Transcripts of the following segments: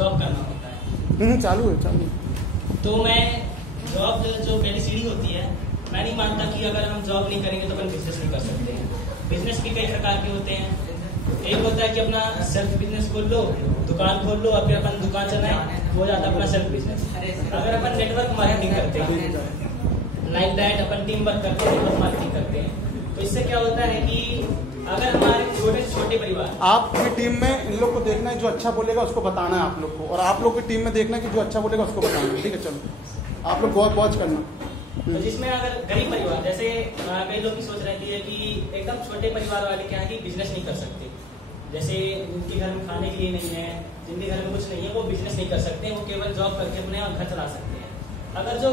Job करना होता है। चालू है। तो मैं जॉब जो पहली सीढ़ी होती है, मैं नहीं मानता कि अगर हम जॉब नहीं करेंगे तो अपन बिजनेस नहीं कर सकते हैं। बिजनेस भी कई प्रकार के होते हैं। एक होता है कि अपना सेल्फ बिजनेस खोल लो, दुकान खोल लो और फिर अपन दुकान चलाएं, वो जाता है अपना सेल्फ बिजनेस। अगर अपन नेटवर्क मार्केटिंग करते हैं, like that upon team work करते हैं, नेटवर्क मार्केटिंग करते हैं, तो इससे क्या होता है कि अगर हमारे छोटे से छोटे परिवार, आपकी टीम में इन लोग को देखना है, जो अच्छा बोलेगा उसको बताना है आप लोग को, और आप लोग की टीम में देखना है कि जो अच्छा बोलेगा उसको बताना है। ठीक है, चलो आप लोग बहुत वॉच करना। तो जिसमें अगर गरीब परिवार, जैसे कई लोग की सोच रहती है कि एकदम छोटे परिवार वाले क्या है कि बिजनेस नहीं कर सकते, जैसे जिनके घर में खाने के लिए नहीं है, जिनके घर में कुछ नहीं है, वो बिजनेस नहीं कर सकते, वो केवल जॉब करके अपने घर चला सकते हैं। अगर जो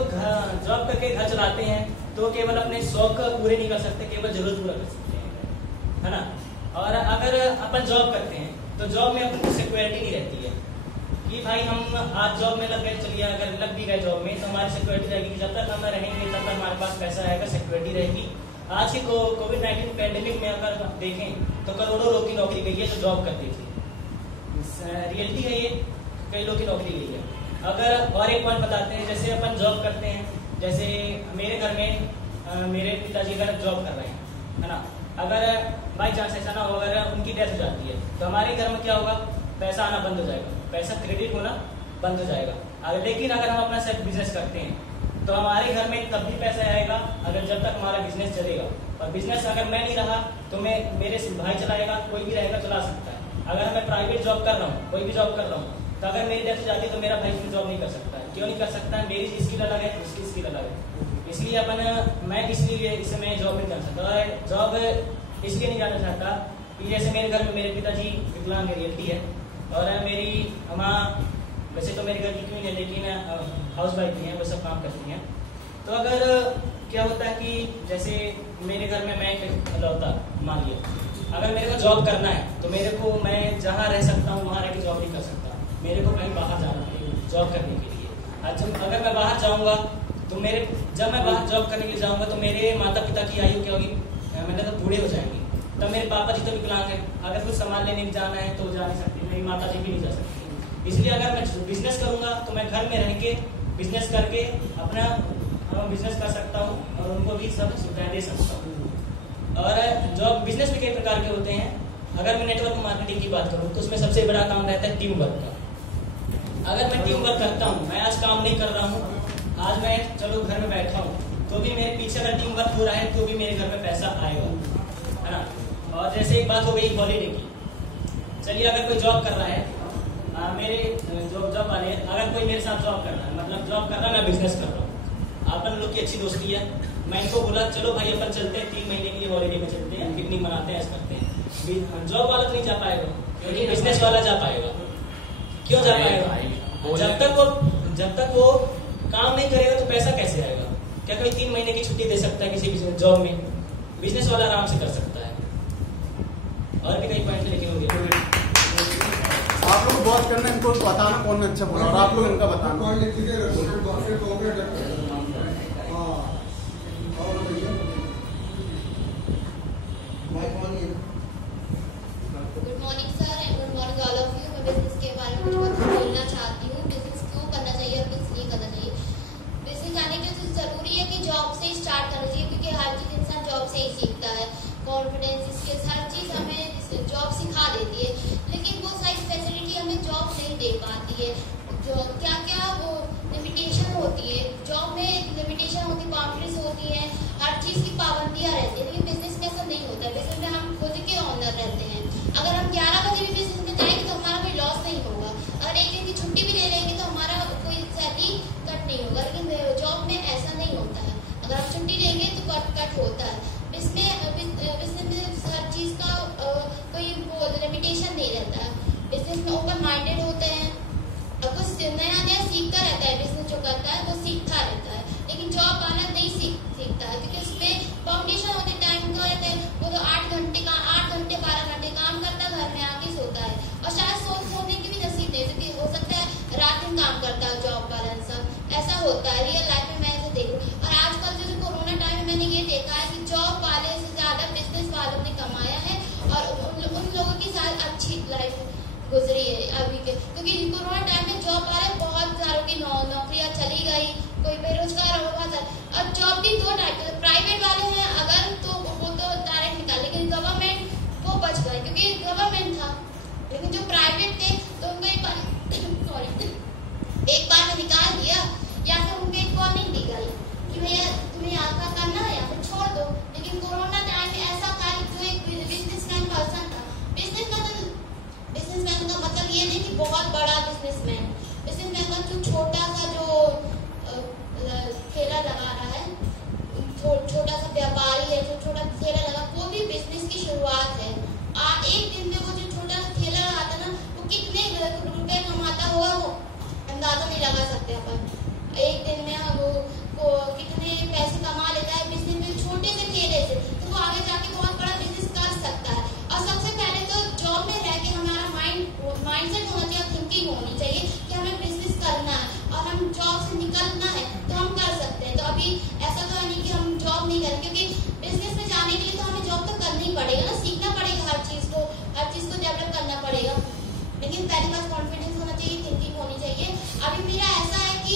जॉब करके घर चलाते हैं तो केवल अपने शौक पूरे नहीं कर सकते, केवल जरूरत पूरा कर सकते हैं, है ना। और अगर अपन जॉब करते हैं तो जॉब में अपन को सिक्योरिटी नहीं रहती है कि भाई हम आज जॉब में लग गए, चलिए अगर लग भी गए जॉब में तो हमारी सिक्योरिटी रहेगी कि जब तक हम रहेंगे तब तक हमारे पास पैसा आएगा, सिक्योरिटी रहेगी। आज की कोविड-19 पैंडेमिक में अगर देखें तो करोड़ों लोग की नौकरी गई है जो जॉब करती थी, रियलिटी है ये, कई लोग की नौकरी गई है। अगर और एक पॉइंट बताते हैं, जैसे अपन जॉब करते हैं, जैसे मेरे घर में मेरे पिताजी अगर जॉब कर रहे हैं, है ना, अगर बाई चांस ऐसा ना हो अगर उनकी डेथ हो जाती है तो हमारे घर में क्या होगा, पैसा आना बंद हो जाएगा, पैसा क्रेडिट होना बंद हो जाएगा। लेकिन अगर हम अपना सेल्फ बिजनेस करते हैं तो हमारे घर में तब भी पैसा आएगा अगर जब तक हमारा बिजनेस चलेगा, और बिजनेस अगर मैं नहीं रहा तो मेरे भाई चलाएगा, कोई भी रहेगा चला सकता है। अगर मैं प्राइवेट जॉब कर रहा हूँ, कोई भी जॉब कर रहा हूँ, तो अगर मेरी डेथ हो जाती है तो मेरा भाई फिर जॉब नहीं कर सकता है। क्यों नहीं कर सकता है? मेरी स्किल अलग है, उसकी स्किल अलग है, इसलिए मैं इसलिए इसे मैं जॉब नहीं कर सकता। और जॉब इसलिए नहीं जाना चाहता कि जैसे मेरे घर में मेरे पिताजी विकलांग रियलिटी है और मेरी अम्मा वैसे तो मेरे घर की क्यों नहीं है, लेकिन हाउस वाइफ भी हैं, वो सब काम करती हैं। तो अगर क्या होता है कि जैसे मेरे घर में मैं लौटा मान लिया, अगर मेरे को जॉब करना है तो मेरे को मैं जहाँ रह सकता हूँ वहाँ रह के जॉब नहीं कर सकता, मेरे को कहीं बाहर जाना पड़ेगा जॉब करने के लिए। आज अगर मैं बाहर जाऊँगा तो जब मैं बाहर जॉब करने के लिए जाऊँगा तो मेरे माता पिता की आयु क्या होगी, मैंने तो बूढ़े हो जाएंगे। तब मेरे पापा जी तो विकलांग है, अगर कुछ सामान लेने जाना है तो जा नहीं सकती, मेरी माता जी भी नहीं जा सकती। इसलिए अगर मैं बिजनेस करूंगा तो मैं घर में रह के बिजनेस करके अपना बिजनेस कर सकता हूँ और उनको भी सब सुविधाएं दे सकता हूँ। और जॉब बिजनेस भी कई प्रकार के होते हैं। अगर मैं नेटवर्क मार्केटिंग की बात करूँ तो उसमें सबसे बड़ा काम रहता है टीम वर्क का। अगर मैं टीम वर्क करता हूँ, मैं आज काम नहीं कर रहा हूँ, आज मैं चलो घर में बैठा हूँ, तो भी मेरे पीछे अगर टीम वर्क हो रहा है तो भी मेरे घर में पैसा आएगा, है ना। और जैसे एक बात हो गई हॉलीडे की, चलिए अगर कोई जॉब कर रहा है, मेरे जो जॉब वाले हैं, अगर कोई मेरे साथ जॉब कर रहा है, मतलब जॉब कर रहा है, मैं बिजनेस कर रहा हूँ, अपन लोग की अच्छी दोस्ती है, मैं इनको बोला चलो भाई अपन चलते हैं 3 महीने के लिए हॉलीडे में चलते हैं, पिकनिक मनाते हैं, ऐसा करते हैं। जॉब वाला तो नहीं जा पाएगा, क्योंकि बिजनेस वाला जा पाएगा। क्यों जा पाएगा? जब तक वो काम नहीं करेगा तो पैसा कैसे आएगा? क्या कोई 3 महीने की छुट्टी दे सकता है किसी भी जॉब में? बिजनेस वाला आराम से कर सकता है। और भी कई पॉइंट लिखे होंगे, आप लोग को वॉच करना, इनको बताना कौन अच्छा बोला और आप लोग इनका बताना। Good morning sir and good morning all of you. मैं बिजनेस के बारे में कुछ बोलना चाहती हूँ, बिजनेस क्यों करना चाहिए और किस लिए करना चाहिए। बिजनेस आने के लिए जरूरी है कि जॉब से स्टार्ट करना चाहिए, क्योंकि हर चीज इंसान जॉब से ही सीखता है। कॉन्फिडेंस, स्किल्स, हर चीज हमें जॉब सिखा देती है, लेकिन वो सारी फैसिलिटी हमें जॉब नहीं दे पाती है। जो क्या क्या वो लिमिटेशन होती है, जॉब में लिमिटेशन होती है, बाउंड्रीज होती है, हर चीज की पाबंदियां रहती है, लेकिन बिजनेस में ऐसा नहीं होता है। बिजनेस में हम खुद के ऑनर रहते हैं। अगर हम 11 बजे भी बिजनेस में जाएंगे तो हमारा कोई लॉस नहीं होगा, अगर एक दिन की छुट्टी भी ले लेंगे तो हमारा कोई सैलरी कट नहीं होगा, लेकिन जॉब में ऐसा नहीं होता है। अगर हम छुट्टी लेंगे तो कट होता है। बिजनेस में हर चीज का कोई लिमिटेशन नहीं रहता है। बिजनेस में ओपन माइंडेड होते हैं और कुछ नया नया सीखता रहता है। बिजनेस जो करता है वो सीखता रहता है, लेकिन जॉब वाला नहीं सीखता है, क्योंकि उसमें फाउंडेशन होते टाइम का रहता है। वो तो 8 घंटे 12 घंटे काम करता है, घर में आके सोता है, और शायद सोने की भी नसीब नहीं, क्योंकि हो सकता है रात दिन काम करता है जॉब वाला इंसान। ऐसा होता है रियल लाइफ में, मैं ऐसे देखूँ। और आजकल जो कोरोना टाइम में मैंने ये देखा है कि जॉब वाले से ज्यादा बिजनेस वालों ने कमाया है और उन लोगों की साथ अच्छी लाइफ गुजरी है अभी के, क्योंकि कोरोना टाइम चाहूँगा जो छोटा सा जो ठेला लगा रहा है, छोटा सा व्यापारी है जो छोटा ठेला लगा, वो भी बिजनेस की शुरुआत है। एक दिन में वो जो छोटा सा ठेला लगाता है ना, वो कितने रुपए कमाता होगा वो अंदाजा नहीं लगा सकते अपन। एक दिन में वो कितने पैसे कमा लेता है बिजनेस में, छोटे से ठेले से, तो वो आगे जाके बहुत बड़ा बिजनेस कर सकता है। और सबसे पहले तो जॉब में रह के हमारा माइंडसेट होना चाहिए, थिंकिंग होनी चाहिए कि हमें बिजनेस करना है और हम जॉब से निकलना है तो हम कर सकते हैं। तो अभी ऐसा तो है नहीं कि हम जॉब नहीं करें, क्योंकि बिजनेस में जाने के लिए तो हमें जॉब तो करना ही पड़ेगा ना, सीखना पड़ेगा, हर चीज को डेवलप करना पड़ेगा। लेकिन पहली बात कॉन्फिडेंस होना चाहिए, थिंकिंग होनी चाहिए। अभी मेरा ऐसा है कि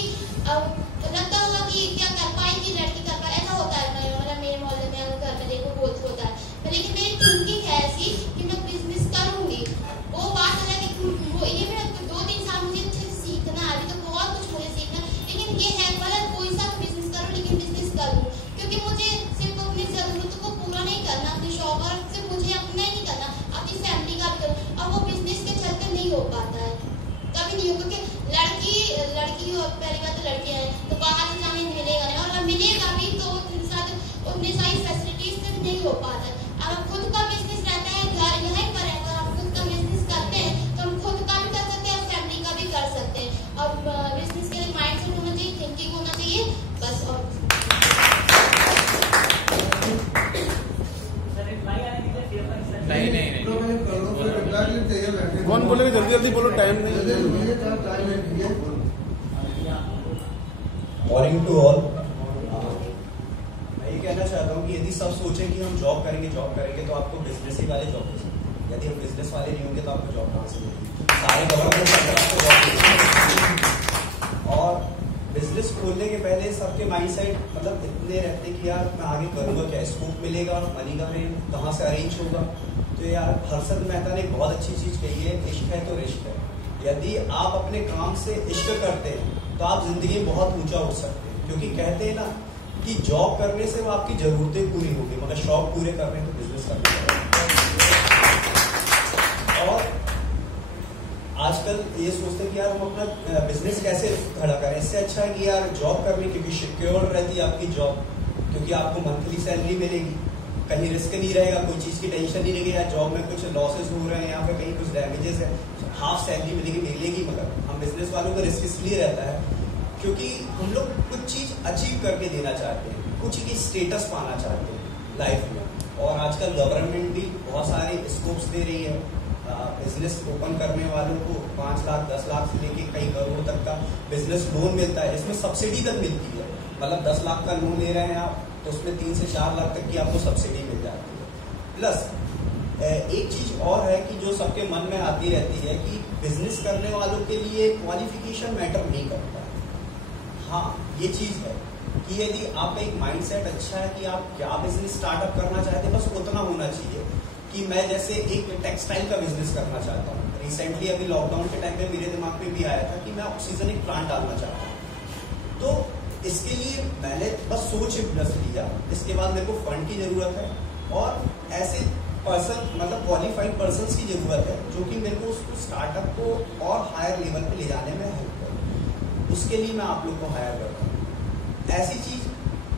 लगता होगा कि क्या कर पाएगी लड़की, कर पाए, ऐसा होता है मतलब मेरे मोहल्ले में अगर घर में देखो बहुत होता है, लेकिन मेरी थिंकिंग है ऐसी कि मैं बिजनेस करूंगी। वो बात है कि ये मेरा 2-3 साल मुझे अच्छे से सीखना है, अभी तो बहुत कुछ मुझे सीखना, लेकिन ये है मतलब कोई सा बिजनेस करूँ लेकिन बिजनेस करूँ, क्योंकि मुझे सिर्फ अपनी जरूरतों को पूरा नहीं करना, अपनी शौक और सिर्फ मुझे अपना ही नहीं करना, अपनी फैमिली का भी करना। और वो बिजनेस के चलते नहीं हो पाता है, कभी नहीं हो, क्योंकि लड़की पहली बात तो लड़की है तो बाहर से जाने मिलेगा नहीं, और मिलेगा भी तो उतनी सारी फैसिलिटीज से नहीं हो पाता है। अगर खुद का बिजनेस रहता है, घर यहीं पर है, तो हम खुद का बिजनेस करते हैं तो हम खुद का भी कर सकते हैं और फैमिली का भी कर सकते हैं। और बिजनेस के लिए माइंडसेट होना चाहिए, थिंकिंग होना चाहिए, बस। और कौन बोलेगा? जल्दी जल्दी बोलो, टाइम नहीं। Morning to all. मैं ये कहना चाहता हूँ कि यदि सब सोचें कि हम जॉब करेंगे तो आपको बिजनेस ही वाले जॉब मिलेंगे। यदि हम बिजनेस वाले नहीं होंगे तो आपको जॉब कहाँ से मिलेगी? सारे गवर्नमेंट सेक्टर आपको जॉब मिलेगी। और बिजनेस खोलने के पहले सबके माइंडसेट मतलब इतने रहते कि यार मैं आगे करूँगा क्या, स्कोप मिलेगा, मनी का कहाँ से अरेंज होगा। तो यार हर्षद मेहता ने एक बहुत अच्छी चीज कही है, इश्क है तो रिश्क है। यदि आप अपने काम से इश्क करते हैं तो आप जिंदगी में बहुत ऊंचा उठ सकते हैं, क्योंकि कहते हैं ना कि जॉब करने से वो आपकी जरूरतें पूरी होगी, मगर शौक पूरे करने तो बिजनेस करना पड़ेगा। और आजकल ये सोचते हैं कि यार हम अपना बिजनेस कैसे खड़ा करें, इससे अच्छा है कि यार जॉब करने, क्योंकि सिक्योर रहती है आपकी जॉब, क्योंकि आपको मंथली सैलरी मिलेगी, कहीं रिस्क नहीं रहेगा, कोई चीज की टेंशन नहीं रहेगी, या जॉब में कुछ लॉसेस हो रहे हैं या फिर कहीं कुछ डैमेजेस है, हाफ सैलरी मिलेगी। मगर हम बिजनेस वालों का रिस्क इसलिए रहता है क्योंकि हम लोग कुछ चीज अचीव करके देना चाहते हैं, कुछ की स्टेटस पाना चाहते हैं लाइफ में। और आजकल गवर्नमेंट भी बहुत सारे स्कोप्स दे रही है बिजनेस ओपन करने वालों को। 5 लाख 10 लाख से लेके कई करोड़ तक का बिजनेस लोन मिलता है, जिसमें सब्सिडी तक मिलती है। मतलब 10 लाख का लोन ले रहे हैं आप तो उसमें 3 से 4 लाख तक की आपको सब्सिडी मिल जाती है। प्लस एक चीज और है कि जो सबके मन में आती रहती है कि बिजनेस करने वालों के लिए क्वालिफिकेशन मैटर नहीं करता है। हाँ, ये चीज है कि यदि आपका एक माइंडसेट अच्छा है कि आप क्या बिजनेस स्टार्टअप करना चाहते हैं, बस उतना होना चाहिए कि मैं जैसे एक टेक्सटाइल का बिजनेस करना चाहता हूँ। रिसेंटली अभी लॉकडाउन के टाइम पे मेरे दिमाग में भी आया था कि मैं ऑक्सीजन एक प्लांट डालना चाहता हूँ। तो इसके लिए मैंने बस सोच लिया, इसके बाद मेरे को फंड की जरूरत है और ऐसे पर्सन मतलब क्वालिफाइड पर्संस की जरूरत है जो कि मेरे को उसको स्टार्टअप को और हायर लेवल पे ले जाने में हेल्प करे। उसके लिए मैं आप लोग को हायर करता हूँ। ऐसी चीज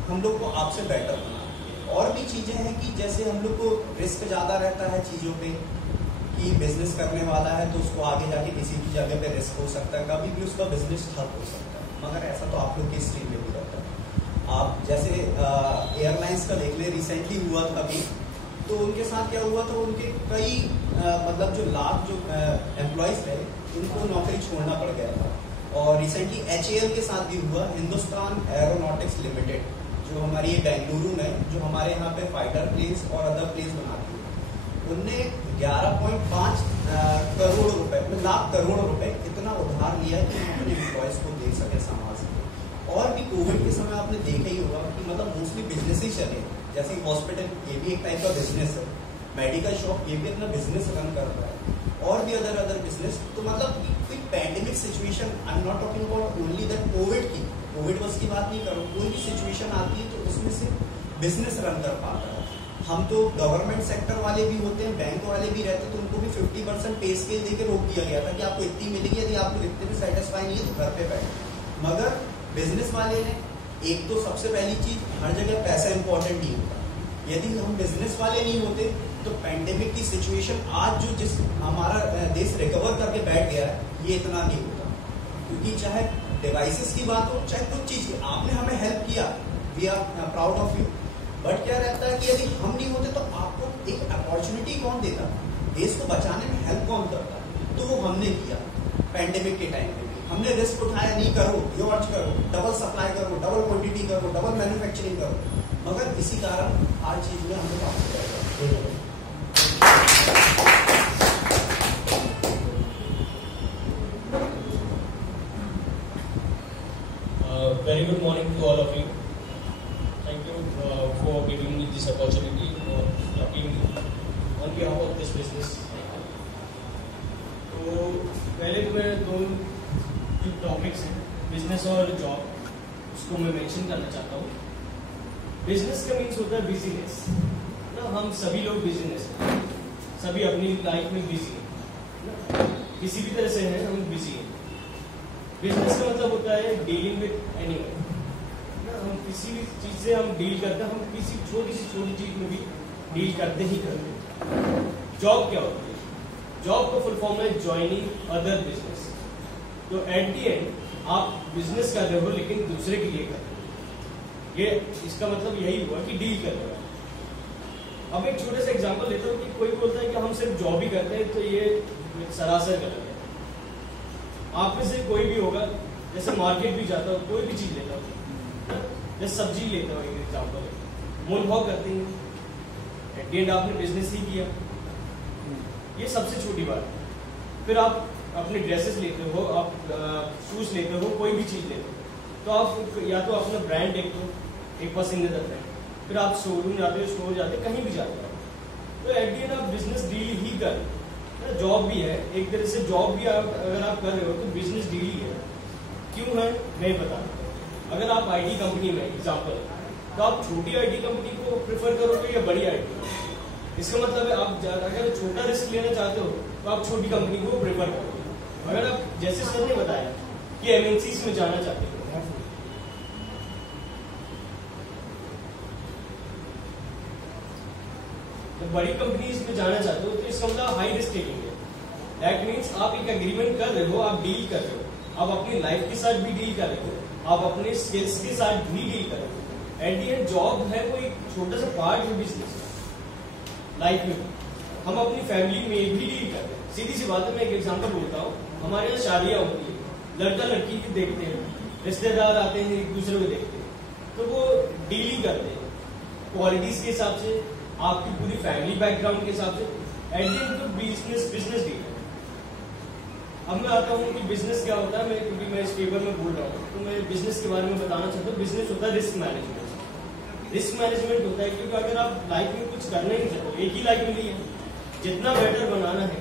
हम लोग को आपसे बेटर बनाती है। और भी चीजें हैं कि जैसे हम लोग को रिस्क ज्यादा रहता है चीजों पे, कि बिजनेस करने वाला है तो उसको आगे जाके किसी भी जगह पे रिस्क हो सकता है, कभी भी उसका बिजनेस ठप हो सकता है। मगर ऐसा तो आप लोग की स्ट्रीम में भी रहता है। आप जैसे एयरलाइंस का देख ले, रिसेंटली हुआ था अभी, तो उनके साथ क्या हुआ था, उनके कई मतलब जो लाख जो एम्प्लॉयज थे उनको नौकरी छोड़ना पड़ गया था। और रिसेंटली HAL के साथ भी हुआ, हिंदुस्तान एरोनॉटिक्स लिमिटेड, जो हमारी बेंगलुरु में जो हमारे यहाँ पे फाइटर प्लेन्स और अदर प्लेन्स बनाती है, उनने 11.5 करोड़ रुपए, लाख करोड़ रुपए इतना उधार लिया है कि हम अपने एम्प्लॉयज को दे सके, संभाल सके। और भी कोविड के समय आपने देखा ही होगा कि मतलब मोस्टली बिजनेस ही चले, जैसे हॉस्पिटल ये भी एक टाइप का बिजनेस है, मेडिकल शॉप ये भी अपना बिजनेस रन कर रहा है, और भी अदर बिजनेस। तो मतलब कोई pandemic situation, I am not talking about only that Covid बस की बात नहीं कर रहा हूँ, कोई भी सिचुएशन आती है तो उसमें से बिजनेस रन कर पाता है। हम तो गवर्नमेंट सेक्टर वाले भी होते हैं, बैंक वाले भी रहते हैं, तो उनको भी 50% पे स्केल देके रोक दिया गया था कि आपको इतनी मिलेगी, यदि आप लोग इतने में सेटिस्फाई नहीं है तो घर पे बैठे। मगर बिजनेस वाले ने एक तो सबसे पहली चीज, हर जगह पैसा इंपॉर्टेंट नहीं होता। यदि हम बिजनेस वाले नहीं होते तो पैंडेमिक की सिचुएशन आज जो जिस हमारा देश रिकवर करके बैठ गया है, ये इतना नहीं होता। क्योंकि चाहे डिवाइसेस की बात हो, चाहे कुछ चीज की, आपने हमें हेल्प किया, we are proud of you. But क्या रहता है कि यदि हम नहीं होते तो आपको एक अपॉर्चुनिटी कौन देता, देश को बचाने में हेल्प कौन करता, तो वो हमने किया। पैंडेमिक के टाइम पे भी हमने रिस्क उठाया, नहीं करो, योर्च करो, डबल सप्लाई करो, डबल क्वांटिटी करो, डबल मैन्युफैक्चरिंग करो, मगर इसी कारण हर चीज में हमने काम किया। Very good morning to all of you. Thank you for giving me this opportunity for talking on behalf of this business. तो पहले तो मैं दो जो टॉपिक्स हैं, बिजनेस और जॉब, उसको मैं मेंशन करना चाहता हूँ। बिजनेस का मीन्स होता है बिजीनेस ना, हम सभी लोग बिजीनेस हैं, सभी अपनी लाइफ में बिजी हैं, किसी भी तरह से हैं, हम बिजी हैं। बिजनेस का मतलब होता है डीलिंग विद एनीवन ना, हम किसी भी चीज से हम डील करते हैं, हम किसी छोटी सी छोटी चीज में भी डील करते ही करते हैं। जॉब क्या होती है? जॉब का फुल फॉर्म है ज्वाइनिंग अदर बिजनेस। तो एट दी एंड आप बिजनेस कर रहे हो लेकिन दूसरे के लिए कर रहे हो, ये इसका मतलब यही हुआ कि डील कर रहे हो। अब एक छोटे से एग्जांपल लेता हूँ कि कोई बोलता है कि हम सिर्फ जॉब ही करते हैं, तो ये सरासर गलत है। आप में से कोई भी होगा, जैसे मार्केट भी जाता हो, कोई भी चीज लेता हो, जैसे सब्जी लेता हो, एक एग्जांपल है, मोल भाव करते हैं, एट द एंड आपने बिजनेस ही किया, ये सबसे छोटी बात है। फिर आप अपने ड्रेसेस लेते हो, आप शूज लेते हो, कोई भी चीज लेते हो, तो आप या तो अपना ब्रांड देखते हो, एक पसंदीदा ब्रांड, फिर आप शोरूम जाते हो, स्टोर जाते हो, कहीं भी जाते हो, तो एट द एंड आप बिजनेस डील ही कर। जॉब भी है एक तरह से, जॉब भी अगर आप कर रहे हो तो बिजनेस डील ही है। क्यों है मैं बता रहा हूँ। अगर आप आईटी कंपनी में एग्जांपल, तो आप छोटी आईटी कंपनी को प्रेफर करोगे या बड़ी आईटी? इसका मतलब है आप अगर छोटा रिस्क लेना चाहते हो तो आप छोटी कंपनी को प्रेफर करोगे। अगर आप जैसे सर ने बताया कि एमएनसीज में जाना चाहते हो, तो बड़ी कंपनीज में जाना चाहते हो, तो इसका मतलब हाई रिस्क टेकिंग है। दैट मीन्स आप एक एग्रीमेंट कर रहे हो, आप डील कर रहे हो, आप अपनी लाइफ के साथ भी डील कर रहे हो, आप अपने स्किल्स के साथ भी डील कर रहे हो। एट द एंड जॉब है वो एक छोटा सा पार्ट है बिजनेस लाइफ में। हम अपनी फैमिली में भी डील करते हैं। सीधी सी बात है, मैं एक एग्जांपल बोलता हूँ, हमारे यहाँ शादियाँ होती है, लड़का लड़की को देखते हैं, रिश्तेदार आते हैं, एक दूसरे को देखते हैं, तो वो डीलिंग करते हैं क्वालिटीज के हिसाब से, आपकी पूरी फैमिली बैकग्राउंड के हिसाब से। एट द एंड तो बिजनेस डील है। अब मैं आता हूँ कि बिजनेस क्या होता है। मैं क्योंकि मैं इस पेपर में बोल रहा हूँ, तो मैं बिजनेस के बारे में बताना चाहता हूँ। बिजनेस होता है रिस्क मैनेजमेंट। रिस्क मैनेजमेंट होता है क्योंकि अगर आप लाइफ में कुछ करना ही चाहते हो, एक ही लाइफ मिली है, जितना बेटर बनाना है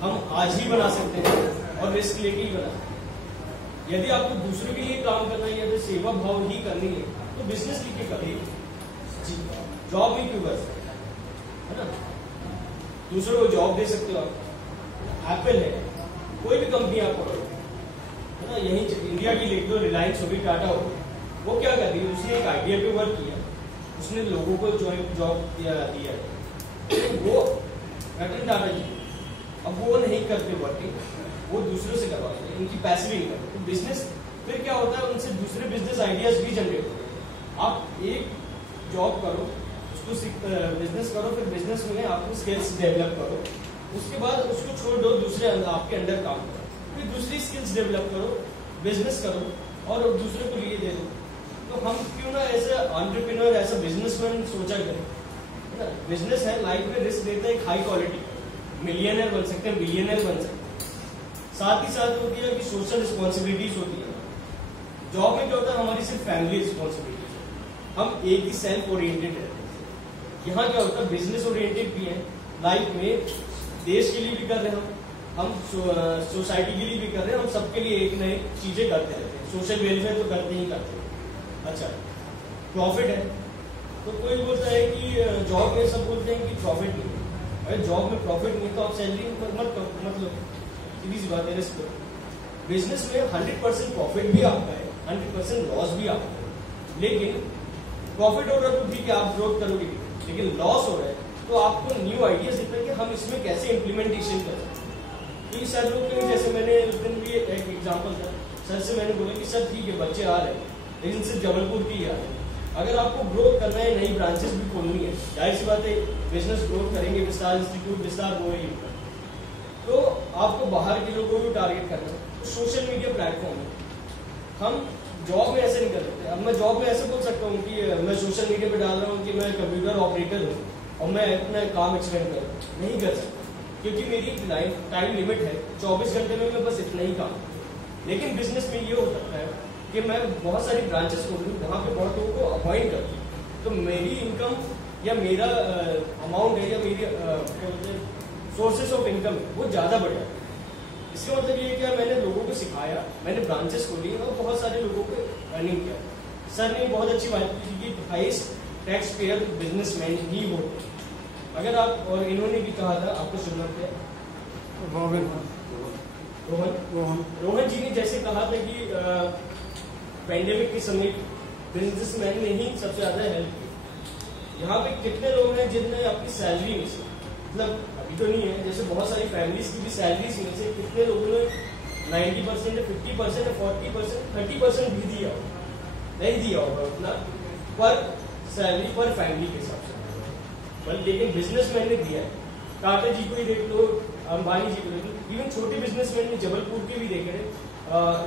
हम आज ही बना सकते हैं और रिस्क लेके ही बना सकते हैं। यदि आपको दूसरों के लिए काम करना है या तो सेवा भाव ही करनी है, तो बिजनेस लेके करिए, जॉब भी क्यों कर सकते है ना। दूसरों को जॉब दे सकते हो आप। एप्पल है, कोई भी कंपनी आप पकड़ो है ना, यही इंडिया की लिख लो, रिलायंस होगी, टाटा होगी, वो क्या कर रही है, उसने एक आइडिया पे वर्क किया, उसने लोगों को जॉब दिया, वो रतन टाटा जी, अब वो नहीं करते वर्किंग, वो दूसरों से करवाते हैं, उनकी पैसिव इनकम। तो बिजनेस फिर क्या होता है, उनसे दूसरे बिजनेस आइडियाज भी जनरेट होते हैं। आप एक जॉब करो, उसको बिजनेस करो, फिर बिजनेस में आपको स्किल्स डेवलप करो, उसके बाद उसको छोड़ दो, दूसरे आपके अंडर काम करो, फिर दूसरी स्किल्स डेवलप करो, बिजनेस करो और दूसरे को लिए दे दो। तो हम क्यों ना ऐसे एंटरप्रेन्योर, ऐसा बिजनेसमैन सोचा करें, है ना। बिजनेस है, लाइफ में रिस्क देता है, एक हाई क्वालिटी, मिलियनर बन सकते हैं, बिलियनर बन सकते हैं। साथ ही साथ होती है कि सोशल रिस्पॉन्सिबिलिटीज होती है। जॉब में क्या होता है, हमारी सिर्फ फैमिली रिस्पॉन्सिबिलिटीज, हम एक ही सेल्फ ओरिएंटेड रहते हैं। यहाँ क्या होता है, बिजनेस ओरिएंटेड भी है, लाइफ में देश के लिए भी कर रहे हैं हम सोसाइटी के लिए भी कर रहे हैं, हम सबके लिए एक नई चीजें करते रहते हैं। सोशल वेलफेयर तो करते ही करते हैं। अच्छा, प्रॉफिट है, तो कोई बोलता है कि जॉब में सब बोलते हैं कि प्रॉफिट नहीं है। अगर जॉब में प्रॉफिट नहीं तो आप सैलरी मत करो, मतलब सीधी सी बात है। बिजनेस में 100% प्रॉफिट भी आपका है, 100% लॉस भी आपका है। लेकिन प्रॉफिट हो रहा है तो ठीक है, आप ग्रोथ करोगे, लेकिन लॉस हो रहा है तो आपको न्यू आइडियाज देता है कि हम इसमें कैसे इम्प्लीमेंटेशन कर सकते हैं। तो सर लोग के जैसे मैंने उस दिन भी एक एग्जाम्पल था, सर से मैंने बोला कि सर ठीक है बच्चे आ रहे हैं लेकिन सिर्फ जबलपुर की ही आ रहे हैं, अगर आपको ग्रोथ करना है नई ब्रांचेस भी खोलनी है, जाहिर सी बात है बिजनेस ग्रोथ करेंगे, विस्तार इंस्टीट्यूट विस्तार हो रही है, तो आपको बाहर के लोगों को टारगेट करना है। तो सोशल मीडिया प्लेटफॉर्म है, हम जॉब में ऐसे नहीं कर सकते। अब मैं जॉब में ऐसे बोल सकता हूँ कि मैं सोशल मीडिया पे डाल रहा हूँ कि मैं कंप्यूटर ऑपरेटर हूँ और मैं इतना काम एक्सपेंड कर, नहीं कर सकता क्योंकि मेरी टाइम लिमिट है, 24 घंटे में मैं बस इतना ही काम। लेकिन बिजनेस में ये हो सकता है कि मैं बहुत सारी ब्रांचेस खोल लूँ, वहाँ पे बहुत लोगों को अपॉइंट कर दूँ, तो मेरी इनकम या मेरा अमाउंट है या मेरी क्या बोलते हैं सोर्सेस ऑफ इनकम है वो ज़्यादा बढ़ जाता है। इसका मतलब ये क्या, मैंने लोगों को सिखाया, मैंने ब्रांचेस खोली और बहुत सारे लोगों को अर्निंग किया। सर ने बहुत अच्छी बात की कि हाईएस्ट टैक्स पेयर बिजनेसमैन ही होते हैं। अगर आप, और इन्होंने भी कहा था, आपको सुनना क्या, रोहन जी ने जैसे कहा था कि पैंडेमिक के समय बिजनेसमैन ने ही सबसे ज्यादा हेल्प की। यहाँ पे कितने लोग हैं जिनने अपनी सैलरी में से, मतलब अभी तो नहीं है, जैसे बहुत सारी फैमिलीज की भी सैलरीज में से कितने लोगों ने 90% 50% 40% 30% भी दिया, नहीं दिया होगा उतना पर सैलरी पर फैमिली के हिसाब से, पर लेकिन बिजनेसमैन ने दिया है। टाटा जी को ही देख लो, अंबानी जी को देख लो, इवन छोटे बिजनेसमैन ने जबलपुर के भी देखे हैं।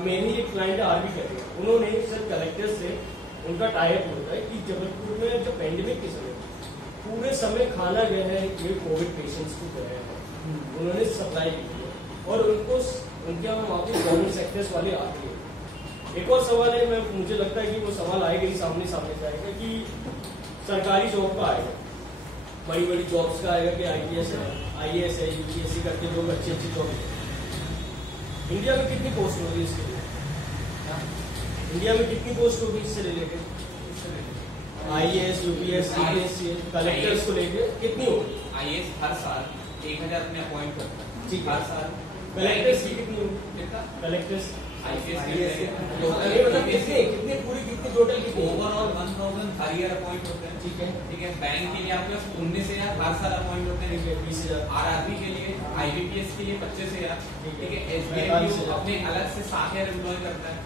मेरे ही एक क्लाइंट आरबी कर रहे हैं, उन्होंने सर कलेक्टर से उनका टाइप होता है कि जबलपुर में जो पैंडेमिक के समय पूरे समय खाना गया है ये कोविड पेशेंट्स को गया है, उन्होंने सप्लाई की है और उनको उनके यहाँ वहाँ पे गवर्नमेंट सेक्टर्स वाले आते हैं। एक और सवाल है, मैं मुझे लगता है कि वो सवाल आएगा ही सामने से आएगा कि सरकारी जॉब का आएगा, बड़ी बड़ी जॉब्स का आएगा कि IAS है UPSC करके लोग अच्छी जॉब। इंडिया में कितनी पोस्ट होगी इसके लिए, इंडिया में कितनी पोस्ट होगी इससे related, IAS UPSC CPSC collectors को लेकर कितनी होगी? IAS हर साल 1000 में अपॉइंट करता है, ठीक हर साल। कलेक्टर्स की कितनी होगी? कलेक्टर्स कितने पूरी कितनी टोटल कितनी? ओवरऑल 1000 हर ईयर अपॉइंट होते हैं। ठीक है, ठीक है। बैंक के लिए आपके पास 19,000 हर साल अपॉइंट होते हैं, 20,000। RRB के लिए, IBPS के लिए 25,000, ठीक है। SBI अपने अलग से 7,000 एम्प्लॉय करता है।